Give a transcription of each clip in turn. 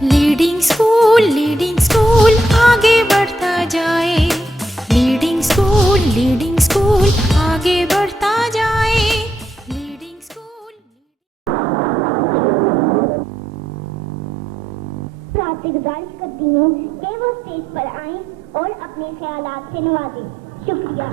Leading school آگے بڑھتا جائے، لیڈنگ اسکول آگے بڑھتا جائے، لیڈنگ اسکول۔ آپ سے گزارش کرتی ہوں کہ وہ اسٹیج پر آئیں اور اپنے خیالات سے نوازیں۔ شکریہ۔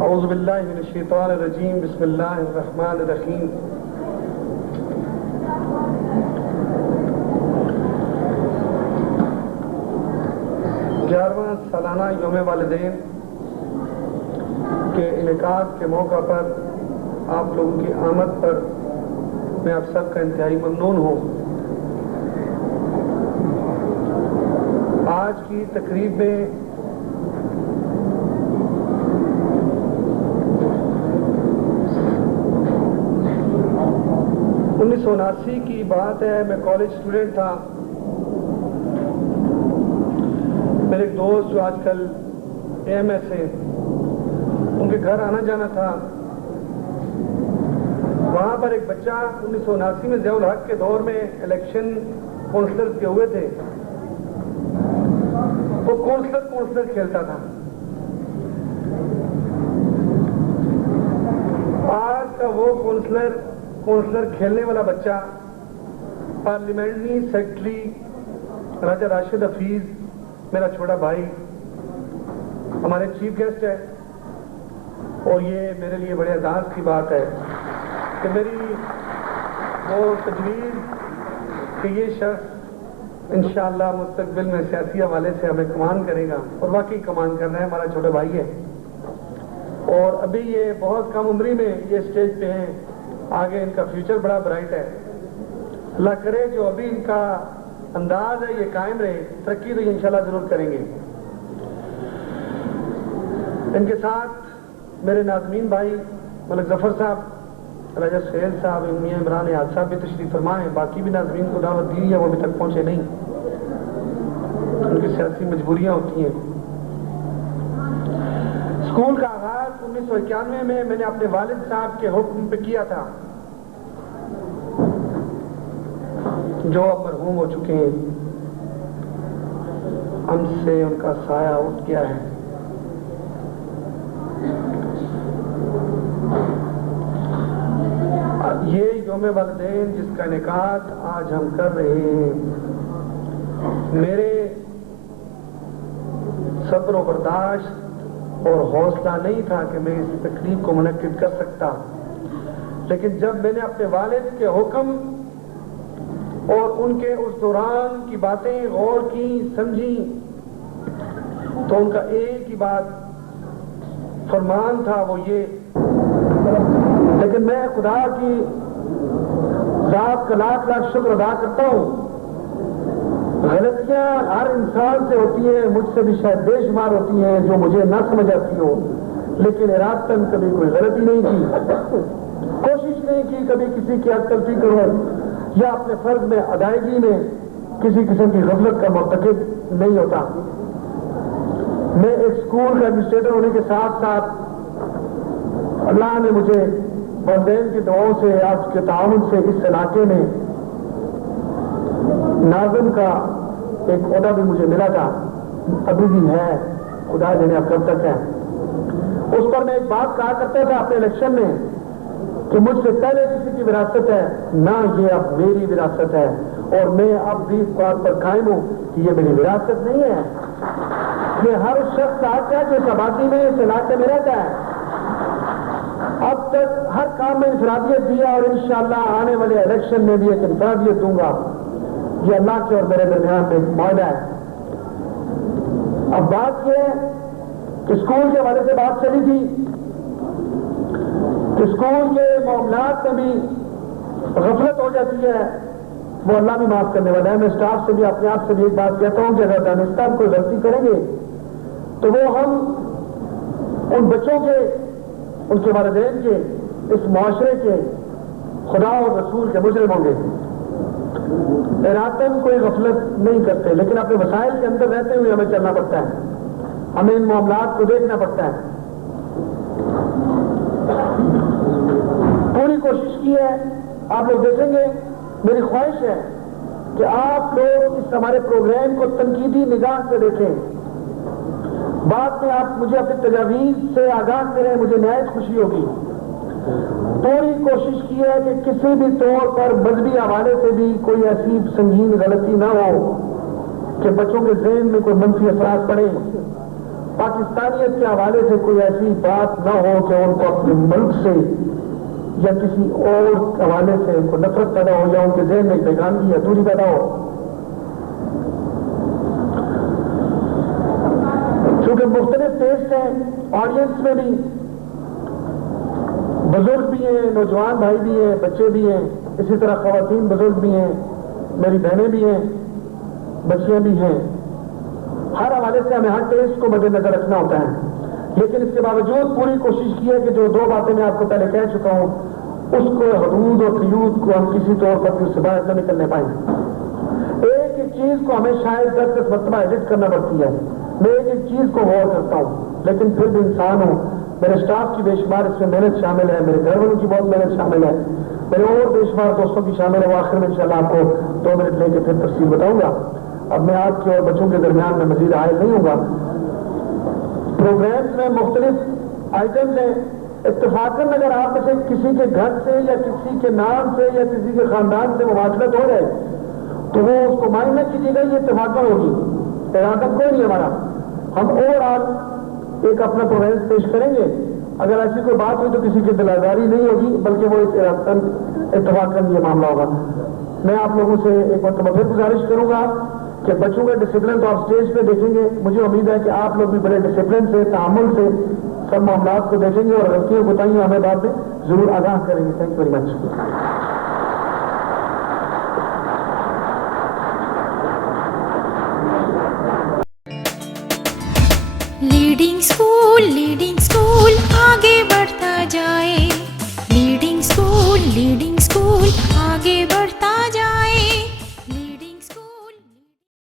اعوذ باللہ من الشیطان الرجیم، بسم اللہ الرحمن الرحیم۔ گیارہواں سالانہ یوم والدین کے انعقاد کے موقع پر آپ لوگوں کی آمد پر میں آپ سب کا انتہائی ممنون ہوں۔ آج کی تقریب میں انیس سو اناسی کی بات ہے، میں کالج اسٹوڈنٹ تھا۔ میرے ایک دوست جو آج کل AMS ہیں، ان کے گھر آنا جانا تھا۔ وہاں پر ایک بچہ 1979 میں ضیاء الحق کے دور میں الیکشن کونسلر کے ہوئے تھے، وہ کونسلر کھیلتا تھا۔ آج کا وہ کونسلر کھیلنے والا بچہ پارلیمنٹری سیکرٹری راجہ راشد حفیظ، میرا چھوٹا بھائی، ہمارے چیف گیسٹ ہے۔ اور یہ میرے لیے بڑے اعزاز کی بات ہے کہ میری وہ تجویز کہ یہ شخص انشاءاللہ مستقبل میں سیاسی حوالے سے ہمیں کمان کرے گا، اور واقعی کمان کر رہا ہے، ہمارا چھوٹا بھائی ہے۔ اور ابھی یہ بہت کم عمری میں یہ اسٹیج پہ ہیں، آگے ان کا فیوچر بڑا برائٹ ہے۔ اللہ کرے جو ابھی ان کا انداز ہے یہ قائم رہے، ترقی تو یہ انشاءاللہ ضرور کریں گے۔ ان کے ساتھ میرے ناظمین بھائی ملک ظفر صاحب، راجہ سہیل صاحب، میاں عمران نیاز صاحب بھی تشریف فرما ہیں۔ باقی بھی ناظمین کو دعوت دی ہے، وہ ابھی تک پہنچے نہیں، ان کی سیاسی مجبوریاں ہوتی ہیں۔ اسکول کا آغاز 1991 میں نے اپنے والد صاحب کے حکم پہ کیا تھا، جو اب مرحوم ہو چکے ہیں، ہم سے ان کا سایہ اٹھ گیا ہے۔ یہ یوم والدین جس کا انعقاد آج ہم کر رہے ہیں، میرے صبر و برداشت اور حوصلہ نہیں تھا کہ میں اس تقریب کو منعقد کر سکتا، لیکن جب میں نے اپنے والد کے حکم اور ان کے اس دوران کی باتیں غور کی، سمجھی، تو ان کا ایک ہی بات فرمان تھا، وہ یہ، لیکن میں خدا کی ذات کا لاکھ لاکھ شکر ادا کرتا ہوں۔ غلطیاں ہر انسان سے ہوتی ہیں، مجھ سے بھی شاید بے شمار ہوتی ہیں جو مجھے نہ سمجھ آتی ہو، لیکن ارادتاً کبھی کوئی غلطی نہیں کی، کوشش نہیں کی کبھی کسی کی حق تلفی کروں یا اپنے فرض میں ادائیگی میں کسی قسم کی غفلت کا مرتکب نہیں ہوتا۔ میں ایک اسکول کا ایڈمنسٹریٹر ہونے کے ساتھ ساتھ اللہ نے مجھے والدین کی دعاؤں سے، آپ کے تعاون سے اس علاقے میں ناظم کا ایک عہدہ بھی مجھے ملا تھا، ابھی بھی ہے، خدا جانے اب کب تک ہے۔ اس پر میں ایک بات کہا کرتا تھا اپنے الیکشن میں کہ مجھ سے پہلے کسی کی وراثت ہے نہ، یہ اب میری وراثت ہے، اور میں اب بھی اس بات پر قائم ہوں کہ یہ میری وراثت نہیں ہے، یہ ہر شخص آتا ہے جو اس آبادی میں، اس علاقے میں رہتا ہے۔ اب تک ہر کام میں انفرادیت دیا، اور انشاءاللہ آنے والے الیکشن میں بھی ایک انفرادیت دوں گا۔ یہ اللہ کے اور میرے درمیان میں ایک معاہدہ ہے۔ اب بات یہ ہے کہ اسکول کے حوالے سے بات چلی تھی کہ اسکول کے معاملات میں بھی غفلت ہو جاتی ہے، وہ اللہ بھی معاف کرنے والا ہے۔ میں اسٹاف سے بھی اپنے آپ سے بھی ایک بات کہتا ہوں کہ اگر دانستہ کوئی غلطی کریں گے تو وہ ہم ان بچوں کے ان کے والدین کے, اس معاشرے کے, خدا اور رسول کے مجرم ہوں گے. ارادتاً کوئی غفلت نہیں کرتے, لیکن اپنے وسائل کے اندر رہتے ہوئے ہمیں چلنا پڑتا ہے, ہمیں ان معاملات کو دیکھنا پڑتا ہے. پوری کوشش کی ہے, آپ لوگ دیکھیں گے, میری خواہش ہے کہ آپ لوگ اس ہمارے پروگرام کو تنقیدی نگاہ سے دیکھیں. بعد میں آپ مجھے اپنی تجاویز سے آگاہ کریں, مجھے نہایت خوشی ہوگی. پوری کوشش کی ہے کہ کسی بھی طور پر مذہبی حوالے سے بھی کوئی ایسی سنگین غلطی نہ ہو کہ بچوں کے ذہن میں کوئی منفی اثرات پڑے. پاکستانیت کے حوالے سے کوئی ایسی بات نہ ہو کہ ان کو اپنے ملک سے یا کسی اور حوالے سے ان کو نفرت پیدا ہو یا ان کے ذہن میں بیگانگی یا دوری پیدا ہو. چونکہ مختلف ٹیسٹ ہیں آڈینس میں بھی, بزرگ بھی ہیں, نوجوان بھائی بھی ہیں, بچے بھی ہیں, اسی طرح خواتین بزرگ بھی ہیں, میری بہنیں بھی ہیں, بچیاں بھی ہیں. ہر حوالے سے ہمیں ہر ٹیسٹ کو مد نظر رکھنا ہوتا ہے. لیکن اس کے باوجود پوری کوشش کی ہے کہ جو دو باتیں میں آپ کو پہلے کہہ چکا ہوں, اس کو حدود اور قیود کو ہم کسی طور پر اس سے باہر نہ نکلنے پائیں. ایک ایک چیز کو ہمیں شاید 10 مرتبہ ایڈٹ کرنا پڑتی ہے. میں ایک ایک چیز کو غور کرتا ہوں, لیکن پھر بھی انسان ہوں. میرے اسٹاف کی بے شمار اس میں محنت شامل ہے, میرے گھر والوں کی بہت محنت شامل ہے, میرے اور بے شمار دوستوں کی شامل ہے. وہ آخر میں انشاءاللہ آپ کو 2 منٹ لے کے پھر تفصیل بتاؤں گا. اب میں آپ کے اور بچوں کے درمیان میں مزید حائل نہیں ہوں گا. پروگرامز میں مختلف آئٹمز ہیں. اتفاقاً اگر آپ میں سے کسی کے گھر سے یا کسی کے نام سے یا کسی کے خاندان سے مماثلت ہو جائے تو وہ اس کو مائنڈ نہ کیجیے گا, یہ اتفاقاً ہوگی, ارادہ کوئی نہیں ہمارا. ہم اوور آل ایک اپنا پروگرام پیش کریں گے. اگر ایسی کوئی بات ہوئی تو کسی کی دل آزاری نہیں ہوگی, بلکہ وہ اتفاقاً یہ معاملہ ہوگا. میں آپ لوگوں سے ایک مرتبہ پھر گزارش کروں گا کہ بچوں کا ڈسپلن تو آپ اسٹیج پہ دیکھیں گے. مجھے امید ہے کہ آپ لوگ بھی بڑے ڈسپلن سے, تحمل سے سب معاملات کو دیکھیں گے اور غلطیوں کوتاہیوں ہمیں بعد میں ضرور آگاہ کریں گے. Thank you very much. Leading school